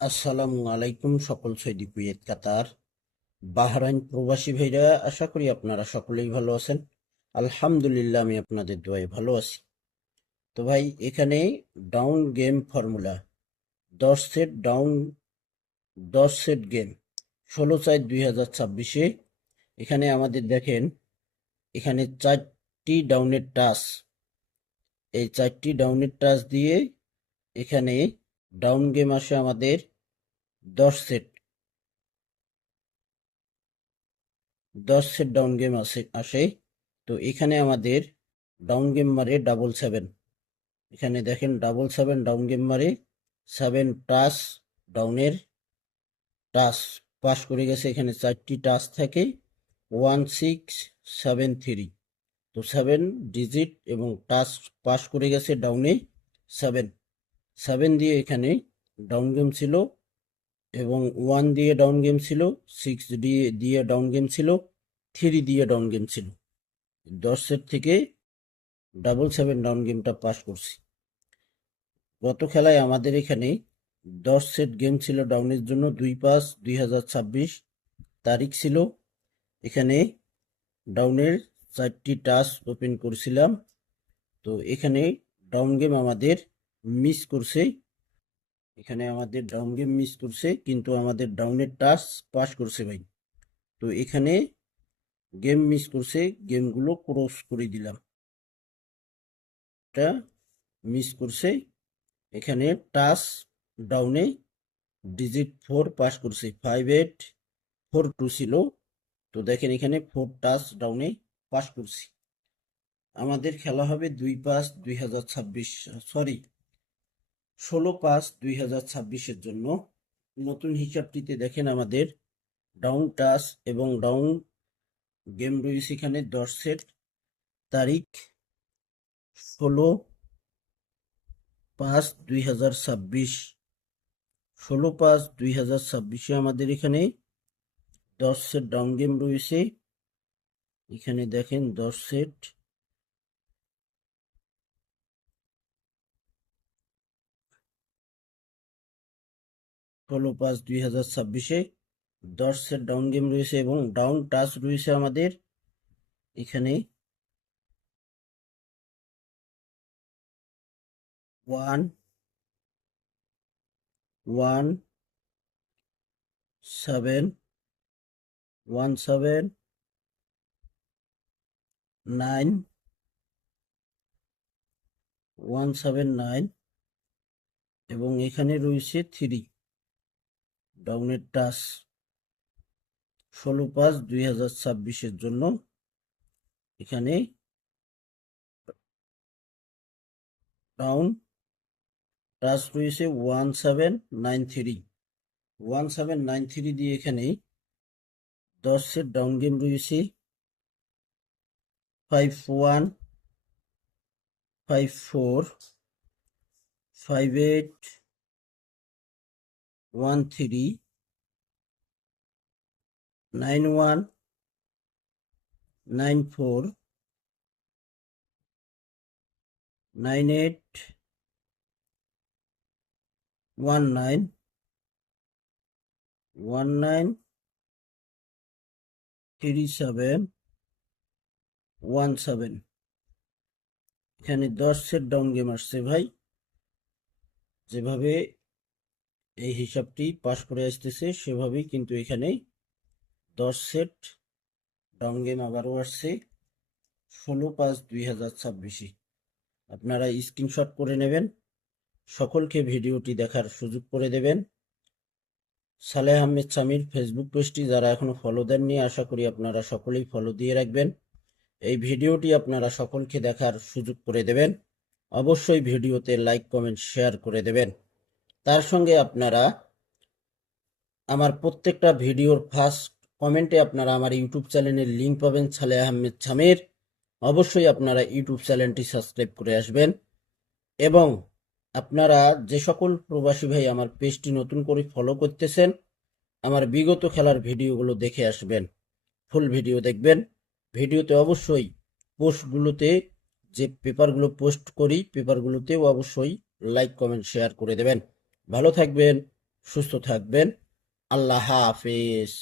আসসালামু আলাইকুম সকল সৌদি কুয়েত কাতার বাহরাইন প্রবাসী ভাইরা, আশা করি আপনারা সকলেই ভালো আছেন। আলহামদুলিল্লাহ, আমি আপনাদের দোয়ায় ভালো আছি। তো ভাই, এখানে down game formula 10 set down, 10 set game 16/4/2026-এ এখানে আমাদের দেখেন, এখানে 4টি ডাউনের টাচ। এই 4টি ডাউনের টাচ দিয়ে এখানে ডাউন গেম আসে আমাদের 10 সেট। 10 সেট ডাউন গেম আসে। তো এখানে আমাদের ডাউন গেম মারে 777। এখানে দেখেন 777 ডাউন গেম মারে 7 টাচ। ডাউনের টাচ পাস করে গেছে, এখানে 4টি টাচ থাকে 1673। তো 7 ডিজিট এবং টাচ পাস করে গেছে ডাউনে 7। 7 দিয়ে এখানে ডাউন গেম ছিল, এবং 1 দিয়ে ডাউন গেম ছিল, 6 দিয়ে ডাউন গেম ছিল, 3 দিয়ে ডাউন গেম ছিল। 10 সেট থেকে 777 ডাউন গেমটা পাস করছি। গত খেলায় আমাদের এখানে 10 সেট গেম ছিল ডাউনের জন্য। 2/5/2026 তারিখ ছিল। এখানে ডাউনের 4টি টাচ ওপেন করছিলাম। তো এখানে ডাউন গেম আমাদের মিস করছে। এখানে আমাদের ডাউন গেম মিস করছে, কিন্তু আমাদের ডাউনের টাচ পাস করছে ভাই। তো এখানে গেম মিস করছে, গেমগুলো ক্রস করে দিলাম। এটা মিস করছে। এখানে টাচ ডাউনে ডিজিট 4 পাস করছে, 5842 ছিল। তো দেখেন এখানে 4 টাচ ডাউনে পাস করছি। আমাদের খেলা হবে 2/5/2026, সরি 16/5/2026-এর জন্য। নতুন হিসাবটিতে দেখেন আমাদের ডাউন টাচ এবং ডাউন গেম রয়েছে এখানে 10 সেট। তারিখ 16/5/2026। 16/5/2026-এ আমাদের এখানে 10 সেট ডাউন গেম রয়েছে। এখানে দেখেন 10 সেট। 16/5/2026-এ 10 সেট ডাউন গেম রয়েছে, এবং ডাউন টাচ রয়েছে আমাদের এখানে 1 1 7 1 7 9 179, এবং এখানে রয়েছে 3 ডাউনের টাচ। 16/5/2026-এর জন্য এখানে ডাউন টাচ রয়েছে 1793। 1793 দিয়ে এখানে 10 সেট ডাউন গেম রয়েছে 51 54 5813 91 94 98 19 19 37 17। এখানে 10 সেট ডাউন গেম আসছে ভাই। যেভাবে এই হিসাবটি পাস করে আসতেছে সেভাবেই কিন্তু এখানে 10 সেট ডাউন গেম আবারও আসছে 16/5/2026-এ। আপনারা স্ক্রিনশট করে নেবেন, সকলকে ভিডিওটি দেখার সুযোগ করে দেবেন। সালেহ আহমেদ সামির ফেসবুক পেজটি যারা এখনো ফলো দেননি, আশা করি আপনারা সকলেই ফলো দিয়ে রাখবেন। এই ভিডিওটি আপনারা সকলকে দেখার সুযোগ করে দেবেন। অবশ্যই ভিডিওতে লাইক কমেন্ট শেয়ার করে দেবেন। তার সঙ্গে আপনারা আমার প্রত্যেকটা ভিডিওর ফার্স্ট কমেন্টে আপনারা আমার ইউটিউব চ্যানেলের লিঙ্ক পাবেন, সালেহ আহমেদ সামির। অবশ্যই আপনারা ইউটিউব চ্যানেলটি সাবস্ক্রাইব করে আসবেন, এবং আপনারা যে সকল প্রবাসী ভাই আমার পেজটি নতুন করে ফলো করতেছেন, আমার বিগত খেলার ভিডিওগুলো দেখে আসবেন। ফুল ভিডিও দেখবেন। ভিডিওতে অবশ্যই পোস্টগুলোতে যে পেপারগুলো পোস্ট করি, পেপারগুলোতেও অবশ্যই লাইক কমেন্ট শেয়ার করে দেবেন। ভালো থাকবেন, সুস্থ থাকবেন। আল্লাহ হাফেজ।